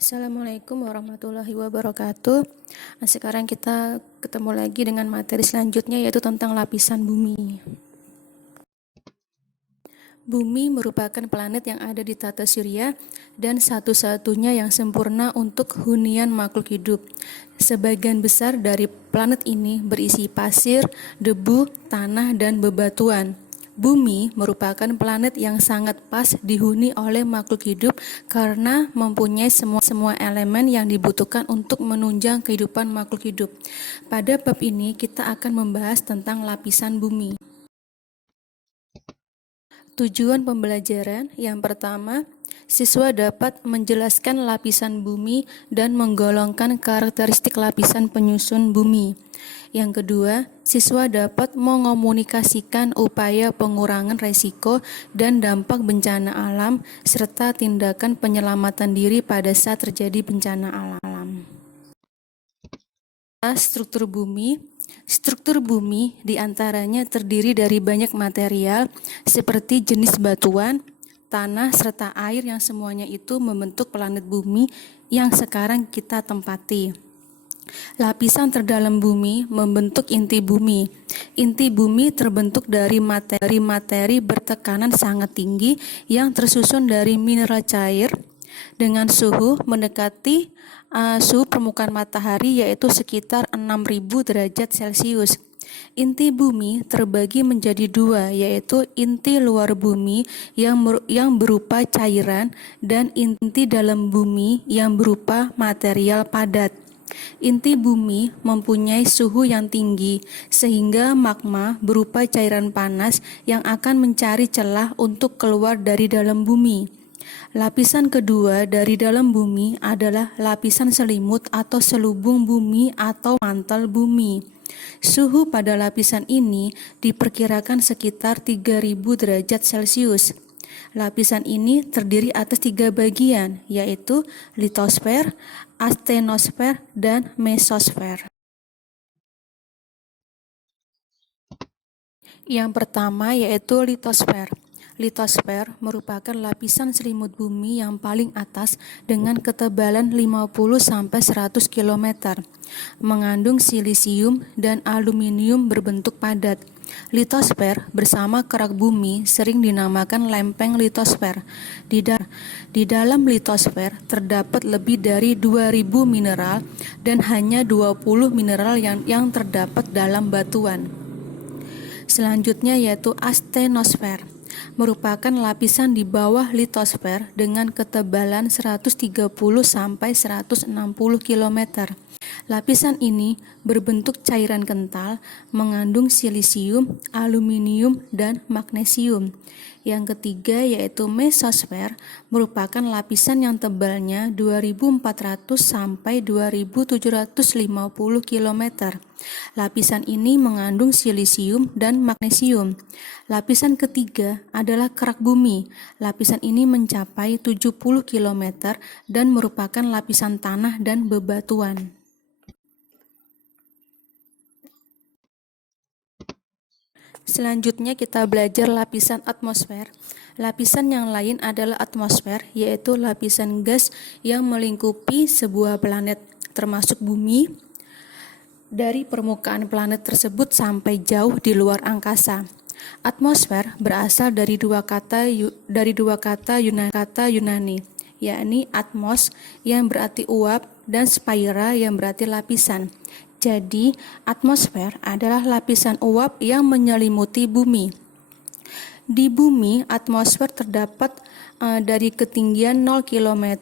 Assalamualaikum warahmatullahi wabarakatuh. Sekarang kita ketemu lagi dengan materi selanjutnya, yaitu tentang lapisan bumi. Bumi merupakan planet yang ada di tata surya dan satu-satunya yang sempurna untuk hunian makhluk hidup. Sebagian besar dari planet ini berisi pasir, debu, tanah, dan bebatuan. Bumi merupakan planet yang sangat pas dihuni oleh makhluk hidup karena mempunyai semua elemen yang dibutuhkan untuk menunjang kehidupan makhluk hidup. Pada bab ini kita akan membahas tentang lapisan bumi. Tujuan pembelajaran yang pertama, siswa dapat menjelaskan lapisan bumi dan menggolongkan karakteristik lapisan penyusun bumi. Yang kedua, siswa dapat mengomunikasikan upaya pengurangan resiko dan dampak bencana alam serta tindakan penyelamatan diri pada saat terjadi bencana alam. Struktur bumi. Struktur bumi diantaranya terdiri dari banyak material seperti jenis batuan, tanah, serta air yang semuanya itu membentuk planet bumi yang sekarang kita tempati. Lapisan terdalam bumi membentuk inti bumi. Inti bumi terbentuk dari materi bertekanan sangat tinggi yang tersusun dari mineral cair dengan suhu mendekati suhu permukaan matahari, yaitu sekitar 6.000 derajat Celcius. Inti bumi terbagi menjadi dua, yaitu inti luar bumi yang berupa cairan dan inti dalam bumi yang berupa material padat. Inti bumi mempunyai suhu yang tinggi, sehingga magma berupa cairan panas yang akan mencari celah untuk keluar dari dalam bumi. Lapisan kedua dari dalam bumi adalah lapisan selimut atau selubung bumi atau mantel bumi. Suhu pada lapisan ini diperkirakan sekitar 3.000 derajat Celcius. Lapisan ini terdiri atas 3 bagian, yaitu litosfer, astenosfer, dan mesosfer. Yang pertama yaitu litosfer. Litosfer merupakan lapisan selimut bumi yang paling atas dengan ketebalan 50-100 km, mengandung silisium dan aluminium berbentuk padat. Litosfer bersama kerak bumi sering dinamakan lempeng litosfer. Di dalam litosfer terdapat lebih dari 2.000 mineral dan hanya 20 mineral yang terdapat dalam batuan. Selanjutnya yaitu astenosfer, merupakan lapisan di bawah litosfer dengan ketebalan 130-160 km. Lapisan ini berbentuk cairan kental, mengandung silisium, aluminium, dan magnesium. Yang ketiga yaitu mesosfer, merupakan lapisan yang tebalnya 2.400 sampai 2.750 km. Lapisan ini mengandung silisium dan magnesium. Lapisan ketiga adalah kerak bumi. Lapisan ini mencapai 70 km dan merupakan lapisan tanah dan bebatuan. Selanjutnya kita belajar lapisan atmosfer. Lapisan yang lain adalah atmosfer, yaitu lapisan gas yang melingkupi sebuah planet, termasuk bumi, dari permukaan planet tersebut sampai jauh di luar angkasa. Atmosfer berasal dari dua kata Yunani, yakni atmos yang berarti uap dan spaira yang berarti lapisan. Jadi, atmosfer adalah lapisan uap yang menyelimuti bumi. Di bumi, atmosfer terdapat dari ketinggian 0 km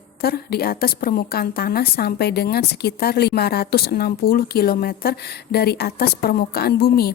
di atas permukaan tanah sampai dengan sekitar 560 km dari atas permukaan bumi.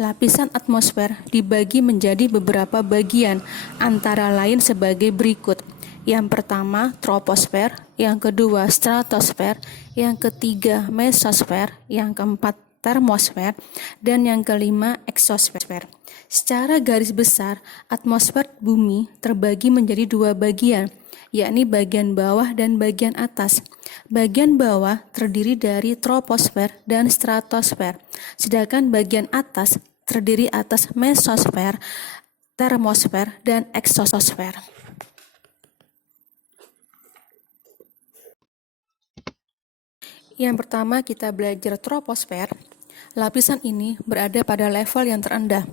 Lapisan atmosfer dibagi menjadi beberapa bagian, antara lain sebagai berikut. Yang pertama, troposfer, yang kedua, stratosfer, yang ketiga, mesosfer, yang keempat, termosfer, dan yang kelima, eksosfer. Secara garis besar, atmosfer bumi terbagi menjadi dua bagian, yakni bagian bawah dan bagian atas. Bagian bawah terdiri dari troposfer dan stratosfer, sedangkan bagian atas terdiri atas mesosfer, termosfer, dan eksosfer. Yang pertama kita belajar troposfer. Lapisan ini berada pada level yang terendah.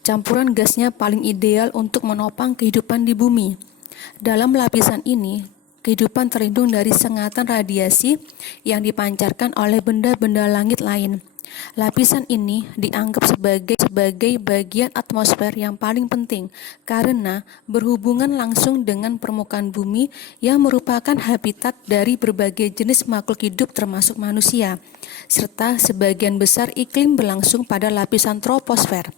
Campuran gasnya paling ideal untuk menopang kehidupan di bumi. Dalam lapisan ini, kehidupan terlindung dari sengatan radiasi yang dipancarkan oleh benda-benda langit lain. Lapisan ini dianggap sebagai bagian atmosfer yang paling penting karena berhubungan langsung dengan permukaan bumi yang merupakan habitat dari berbagai jenis makhluk hidup termasuk manusia, serta sebagian besar iklim berlangsung pada lapisan troposfer.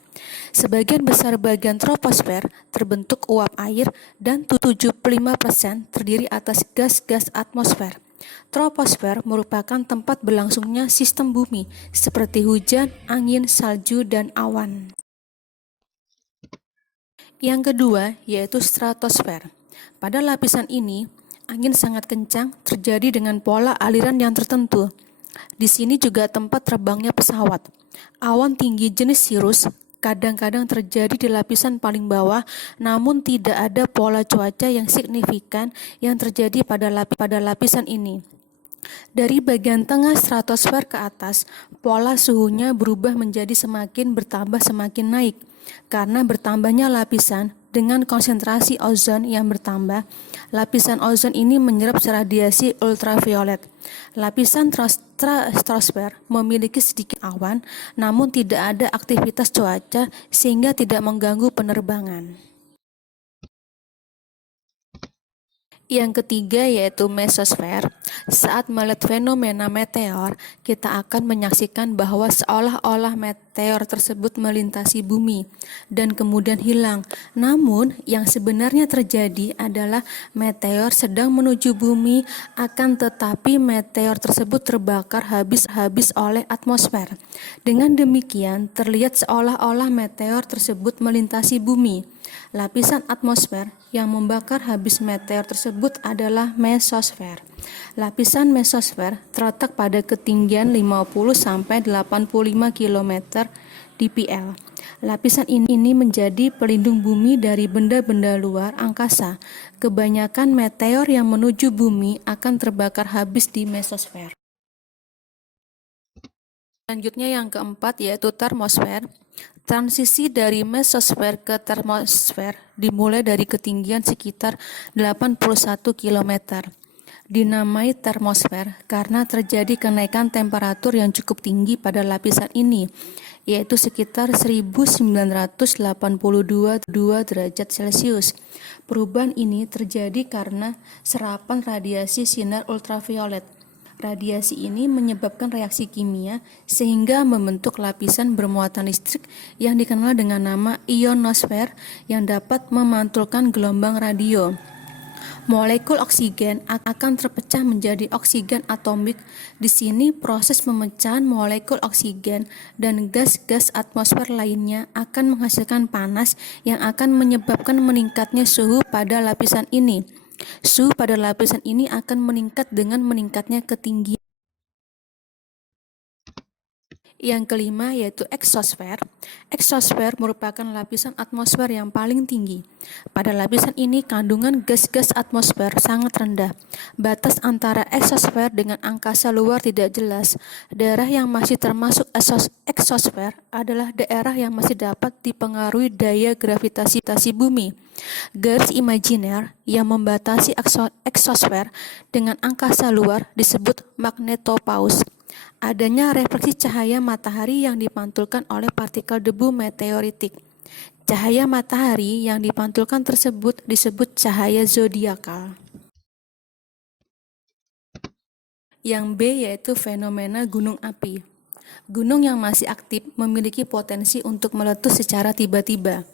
Sebagian besar bagian troposfer terbentuk uap air dan 75% terdiri atas gas-gas atmosfer. Troposfer merupakan tempat berlangsungnya sistem bumi seperti hujan, angin, salju, dan awan. Yang kedua yaitu stratosfer. Pada lapisan ini, angin sangat kencang terjadi dengan pola aliran yang tertentu. Di sini juga tempat terbangnya pesawat. Awan tinggi jenis cirrus kadang-kadang terjadi di lapisan paling bawah, namun tidak ada pola cuaca yang signifikan yang terjadi pada lapisan ini. Dari bagian tengah stratosfer ke atas, pola suhunya berubah menjadi semakin bertambah semakin naik. Karena bertambahnya lapisan dengan konsentrasi ozon yang bertambah, lapisan ozon ini menyerap radiasi ultraviolet. Lapisan stratosfer memiliki sedikit awan, namun tidak ada aktivitas cuaca sehingga tidak mengganggu penerbangan. Yang ketiga yaitu mesosfer. Saat melihat fenomena meteor, kita akan menyaksikan bahwa seolah-olah meteor tersebut melintasi bumi dan kemudian hilang. Namun, yang sebenarnya terjadi adalah meteor sedang menuju bumi, akan tetapi meteor tersebut terbakar habis oleh atmosfer. Dengan demikian, terlihat seolah-olah meteor tersebut melintasi bumi. Lapisan atmosfer yang membakar habis meteor tersebut adalah mesosfer. Lapisan mesosfer terletak pada ketinggian 50-85 km dpl. Lapisan ini menjadi pelindung bumi dari benda-benda luar angkasa. Kebanyakan meteor yang menuju bumi akan terbakar habis di mesosfer. Selanjutnya yang keempat yaitu termosfer. Transisi dari mesosfer ke termosfer dimulai dari ketinggian sekitar 81 km. Dinamai termosfer karena terjadi kenaikan temperatur yang cukup tinggi pada lapisan ini, yaitu sekitar 1982 derajat Celcius. Perubahan ini terjadi karena serapan radiasi sinar ultraviolet. Radiasi ini menyebabkan reaksi kimia sehingga membentuk lapisan bermuatan listrik yang dikenal dengan nama ionosfer yang dapat memantulkan gelombang radio. Molekul oksigen akan terpecah menjadi oksigen atomik. Di sini proses pemecahan molekul oksigen dan gas-gas atmosfer lainnya akan menghasilkan panas yang akan menyebabkan meningkatnya suhu pada lapisan ini. Suhu pada lapisan ini akan meningkat dengan meningkatnya ketinggian. Yang kelima yaitu eksosfer. Eksosfer merupakan lapisan atmosfer yang paling tinggi. Pada lapisan ini kandungan gas-gas atmosfer sangat rendah. Batas antara eksosfer dengan angkasa luar tidak jelas. Daerah yang masih termasuk eksosfer adalah daerah yang masih dapat dipengaruhi daya gravitasi bumi. Garis imajiner yang membatasi eksosfer dengan angkasa luar disebut magnetopause. Adanya refleksi cahaya matahari yang dipantulkan oleh partikel debu meteoritik. Cahaya matahari yang dipantulkan tersebut disebut cahaya zodiakal. Yang B yaitu fenomena gunung api. Gunung yang masih aktif memiliki potensi untuk meletus secara tiba-tiba.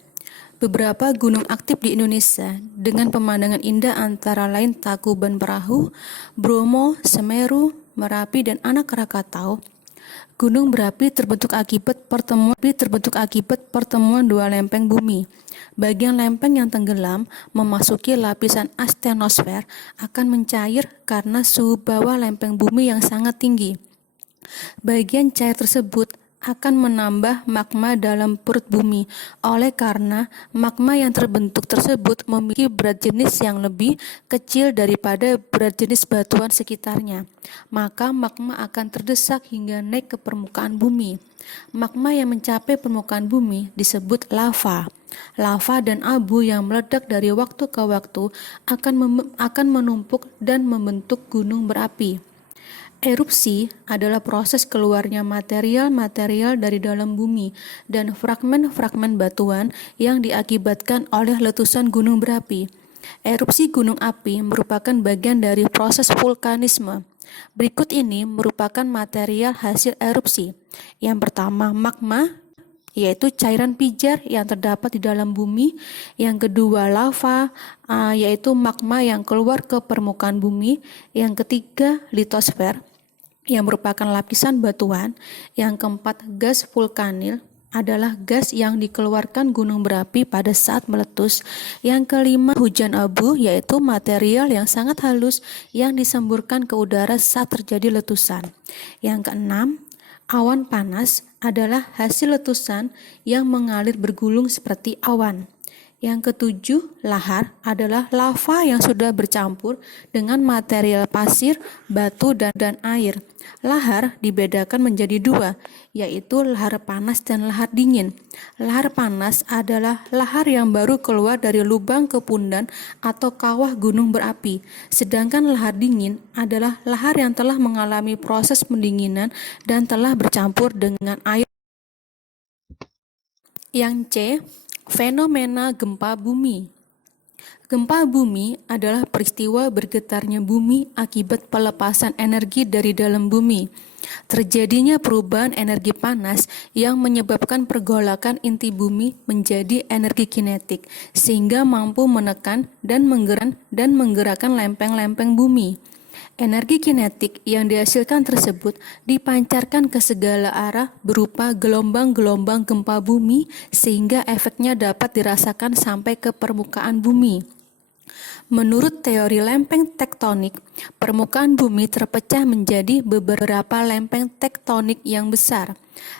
Beberapa gunung aktif di Indonesia dengan pemandangan indah antara lain Tangkuban Perahu, Bromo, Semeru, Merapi, dan Anak Krakatau. Gunung berapi terbentuk akibat pertemuan dua lempeng bumi. Bagian lempeng yang tenggelam memasuki lapisan astenosfer akan mencair karena suhu bawah lempeng bumi yang sangat tinggi. Bagian cair tersebut akan menambah magma dalam perut bumi. Oleh karena magma yang terbentuk tersebut memiliki berat jenis yang lebih kecil daripada berat jenis batuan sekitarnya, maka magma akan terdesak hingga naik ke permukaan bumi. Magma yang mencapai permukaan bumi disebut lava. Lava dan abu yang meledak dari waktu ke waktu akan menumpuk dan membentuk gunung berapi. Erupsi adalah proses keluarnya material-material dari dalam bumi dan fragmen-fragmen batuan yang diakibatkan oleh letusan gunung berapi. Erupsi gunung api merupakan bagian dari proses vulkanisme. Berikut ini merupakan material hasil erupsi. Yang pertama, magma, yaitu cairan pijar yang terdapat di dalam bumi. Yang kedua, lava, yaitu magma yang keluar ke permukaan bumi. Yang ketiga, litosfer, yang merupakan lapisan batuan. Yang keempat, gas vulkanil adalah gas yang dikeluarkan gunung berapi pada saat meletus. Yang kelima, hujan abu, yaitu material yang sangat halus yang disemburkan ke udara saat terjadi letusan. Yang keenam, awan panas adalah hasil letusan yang mengalir bergulung seperti awan. Yang ketujuh, lahar adalah lava yang sudah bercampur dengan material pasir, batu, dan air. Lahar dibedakan menjadi dua, yaitu lahar panas dan lahar dingin. Lahar panas adalah lahar yang baru keluar dari lubang kepundan atau kawah gunung berapi, sedangkan lahar dingin adalah lahar yang telah mengalami proses pendinginan dan telah bercampur dengan air. Yang C, fenomena gempa bumi. Gempa bumi adalah peristiwa bergetarnya bumi akibat pelepasan energi dari dalam bumi. Terjadinya perubahan energi panas yang menyebabkan pergolakan inti bumi menjadi energi kinetik, sehingga mampu menekan dan menggerakkan lempeng-lempeng bumi. Energi kinetik yang dihasilkan tersebut dipancarkan ke segala arah berupa gelombang-gelombang gempa bumi sehingga efeknya dapat dirasakan sampai ke permukaan bumi. Menurut teori lempeng tektonik, permukaan bumi terpecah menjadi beberapa lempeng tektonik yang besar.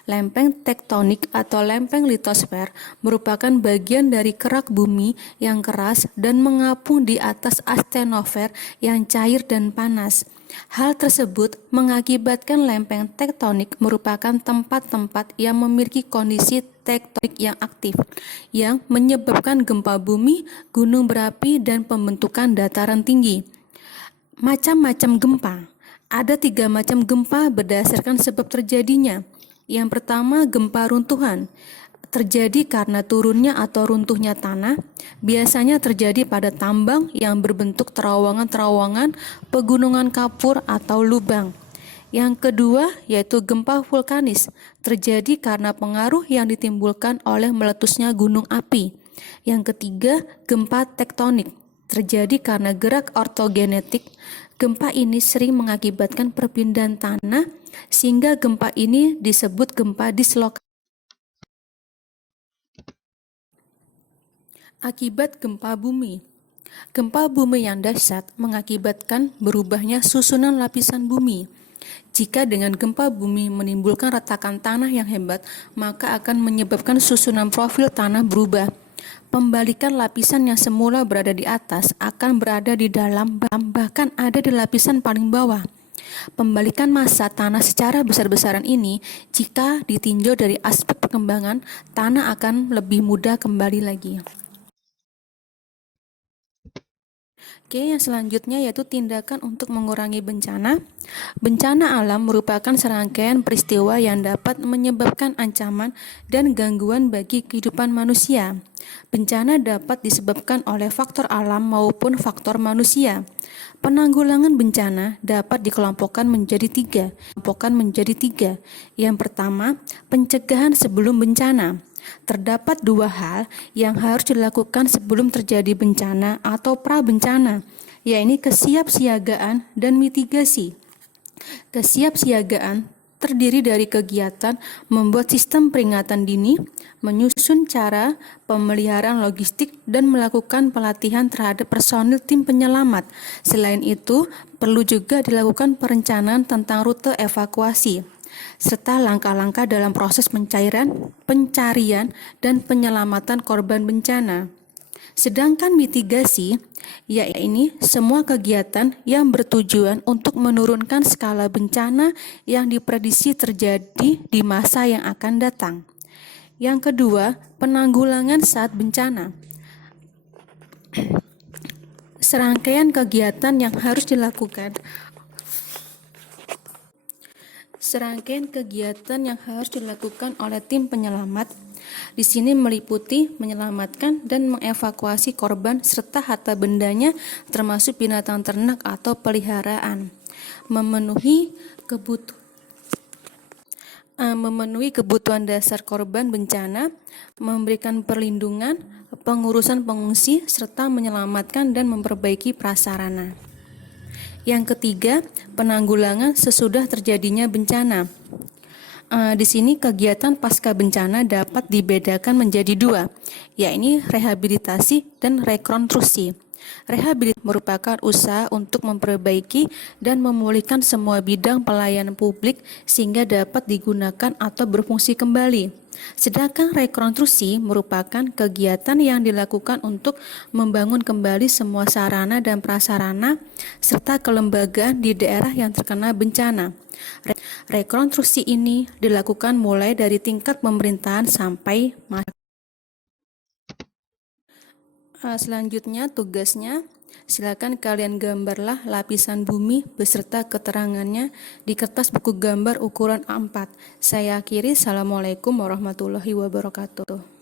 Lempeng tektonik atau lempeng litosfer merupakan bagian dari kerak bumi yang keras dan mengapung di atas astenosfer yang cair dan panas. Hal tersebut mengakibatkan lempeng tektonik merupakan tempat-tempat yang memiliki kondisi tektonik yang aktif, yang menyebabkan gempa bumi, gunung berapi, dan pembentukan dataran tinggi. Macam-macam gempa. Ada 3 macam gempa berdasarkan sebab terjadinya. Yang pertama, gempa runtuhan. Terjadi karena turunnya atau runtuhnya tanah, biasanya terjadi pada tambang yang berbentuk terowongan-terowongan, pegunungan kapur, atau lubang. Yang kedua, yaitu gempa vulkanis, terjadi karena pengaruh yang ditimbulkan oleh meletusnya gunung api. Yang ketiga, gempa tektonik, terjadi karena gerak ortogenetik. Gempa ini sering mengakibatkan perpindahan tanah, sehingga gempa ini disebut gempa dislokasi. Akibat gempa bumi. Gempa bumi yang dahsyat mengakibatkan berubahnya susunan lapisan bumi. Jika dengan gempa bumi menimbulkan retakan tanah yang hebat, maka akan menyebabkan susunan profil tanah berubah. Pembalikan lapisan yang semula berada di atas akan berada di dalam, bahkan ada di lapisan paling bawah. Pembalikan massa tanah secara besar-besaran ini, jika ditinjau dari aspek perkembangan, tanah akan lebih mudah kembali lagi. Oke, yang selanjutnya yaitu tindakan untuk mengurangi bencana. Bencana alam merupakan serangkaian peristiwa yang dapat menyebabkan ancaman dan gangguan bagi kehidupan manusia. Bencana dapat disebabkan oleh faktor alam maupun faktor manusia. Penanggulangan bencana dapat dikelompokkan menjadi tiga. Yang pertama, pencegahan sebelum bencana. Terdapat 2 hal yang harus dilakukan sebelum terjadi bencana atau pra-bencana, yaitu kesiapsiagaan dan mitigasi. Kesiapsiagaan terdiri dari kegiatan membuat sistem peringatan dini, menyusun cara pemeliharaan logistik, dan melakukan pelatihan terhadap personil tim penyelamat. Selain itu, perlu juga dilakukan perencanaan tentang rute evakuasi. serta langkah-langkah dalam proses pencarian, dan penyelamatan korban bencana. Sedangkan mitigasi, yaitu semua kegiatan yang bertujuan untuk menurunkan skala bencana yang diprediksi terjadi di masa yang akan datang. Yang kedua, penanggulangan saat bencana. Serangkaian kegiatan yang harus dilakukan oleh tim penyelamat di sini meliputi menyelamatkan dan mengevakuasi korban serta harta bendanya termasuk binatang ternak atau peliharaan, memenuhi kebutuhan dasar korban bencana, memberikan perlindungan, pengurusan pengungsi, serta menyelamatkan dan memperbaiki prasarana. Yang ketiga, penanggulangan sesudah terjadinya bencana. Di sini kegiatan pasca bencana dapat dibedakan menjadi dua, yaitu rehabilitasi dan rekonstruksi. Rehabilitasi merupakan usaha untuk memperbaiki dan memulihkan semua bidang pelayanan publik sehingga dapat digunakan atau berfungsi kembali. Sedangkan rekonstruksi merupakan kegiatan yang dilakukan untuk membangun kembali semua sarana dan prasarana serta kelembagaan di daerah yang terkena bencana. Rekonstruksi ini dilakukan mulai dari tingkat pemerintahan sampai selanjutnya tugasnya, silakan kalian gambarlah lapisan bumi beserta keterangannya di kertas buku gambar ukuran A4. Saya akhiri, Assalamualaikum warahmatullahi wabarakatuh.